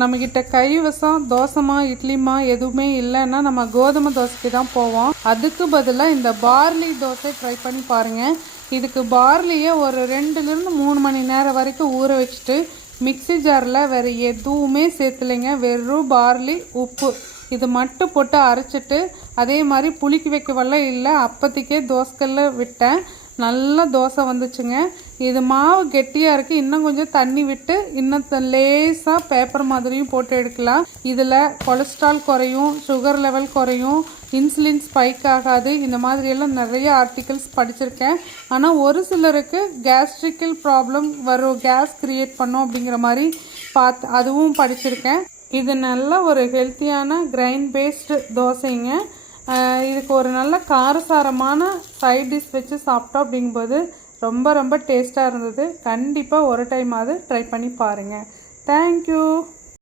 நம்மக்கிட்ட கைவசம் தோசைமா இட்லிமா எதுவுமே இல்லைன்னா நம்ம கோதுமை தோசைக்கு தான் போவோம். அதுக்கு பதிலாக இந்த பார்லி தோசை ட்ரை பண்ணி பாருங்கள். இதுக்கு பார்லியை ஒரு 2லேருந்து 3 மணி நேரம் வரைக்கும் ஊற வச்சுட்டு மிக்ஸி ஜாரில் வேறு எதுவுமே சேர்த்துலைங்க, வெறும் பார்லி உப்பு இது மட்டும் போட்டு அரைச்சிட்டு அதே மாதிரி புளிக்க வைக்கவெல்லாம் இல்லை, அப்போதைக்கே தோசைக்கல்ல விட்டேன். நல்லா தோசை வந்துச்சுங்க. இது மாவு கெட்டியாக இருக்குது, இன்னும் கொஞ்சம் தண்ணி விட்டு இன்னும் லேசாக பேப்பர் மாதிரியும் போட்டு எடுக்கலாம். இதில் கொலஸ்ட்ரால் குறையும், சுகர் லெவல் குறையும், இன்சுலின் ஸ்பைக் ஆகாது, இந்த மாதிரியெல்லாம் நிறைய ஆர்டிகல்ஸ் படிச்சிருக்கேன். ஆனால் ஒரு சிலருக்கு கேஸ்ட்ரிக்கல் ப்ராப்ளம் வரும், கேஸ் க்ரியேட் பண்ணும் அப்படிங்கிற மாதிரி அதுவும் படிச்சிருக்கேன். இது நல்ல ஒரு ஹெல்த்தியான கிரைன் பேஸ்டு தோசைங்க. இதுக்கு ஒரு நல்ல காரசாரமான சைட் டிஷ் வச்சு சாப்பிட்டோம் அப்படிங்கும்போது ரொம்ப ரொம்ப டேஸ்ட்டாக இருந்தது. கண்டிப்பாக ஒரு டைமாவது ட்ரை பண்ணி பாருங்கள். தேங்க்யூ.